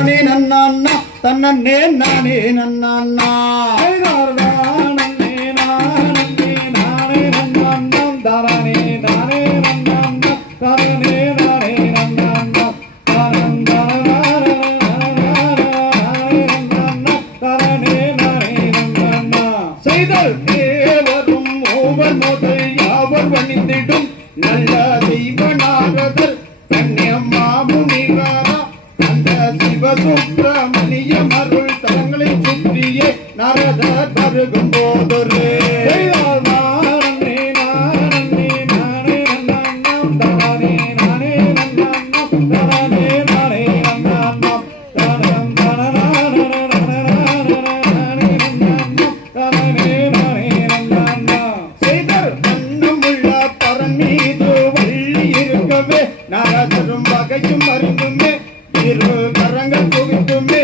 நானே நன்னா தன்னே நானே நன்னா செய்தல் நரசரும் பகைக்கும் மருந்துமே இரு கரங்கள் புகுந்துமே.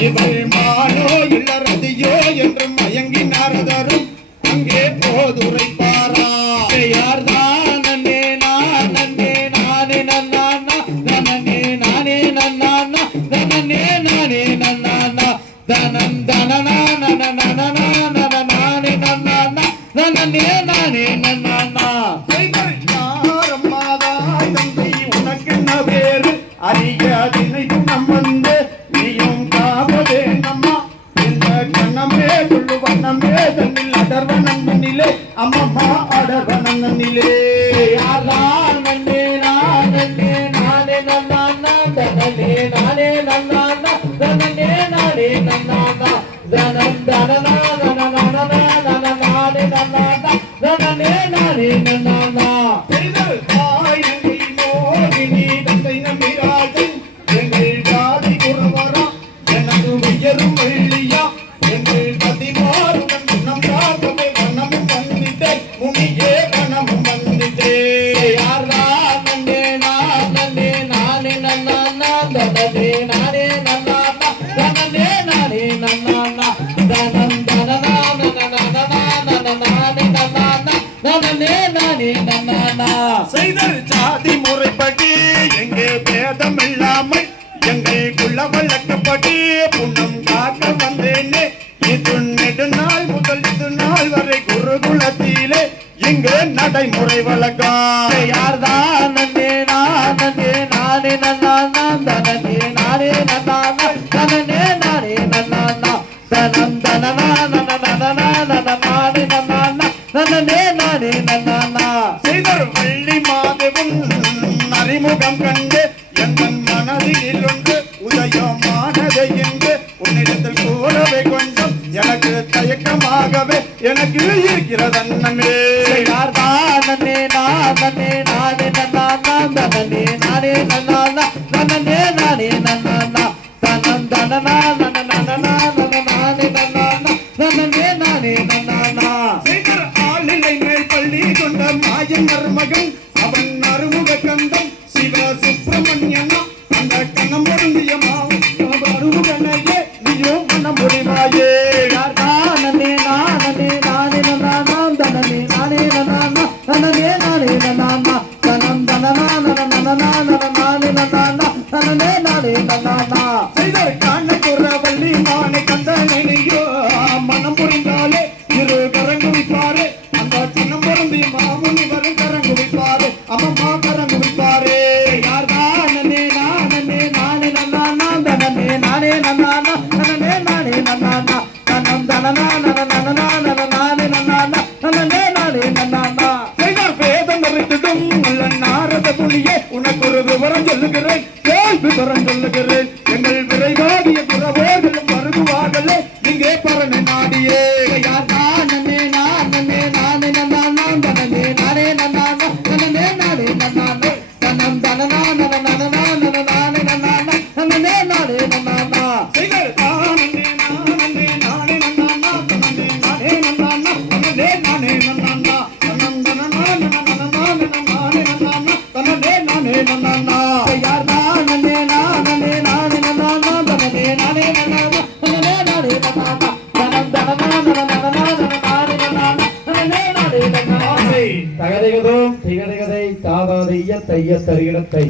இவை மானோ இல்லறதியோ என்று மயங்கி நாரதரும் அங்கே போதுரை அம்மா அடர நன்னிலே யாரா நன்னே நானே நானே நன்னானா தனலே நானே நன்னானா தனலே நானே நன்னானா தனம் தனனா தனனானா தனனானே நன்னானா தனனே நானே நன்னானா செய்தல் ஜாதி முறைப்படி. எங்கே பேதம் இல்லாமல் எங்களுக்குள்ள வழக்கப்படி. புண்ணம் காக்க வந்தேனே இது நெடுநாள் முதல் இது நாள் வரை குருகுலத்திலே. இங்கு நடைமுறை வழக்கம். யார்தான் சுப்பிரமணியனா அந்த கண்ணம் பொருந்தியமா அருகனையே நீயோ மனம் புரிவாயே நானே நானே நானே நானாம் தனமே நானே நானா நனமே நானே நானா தனம் தனனா நனனா நானே Tenga el தகதை கதோம் திகதை கதை தாதாதைய தைய தருகிடத்தை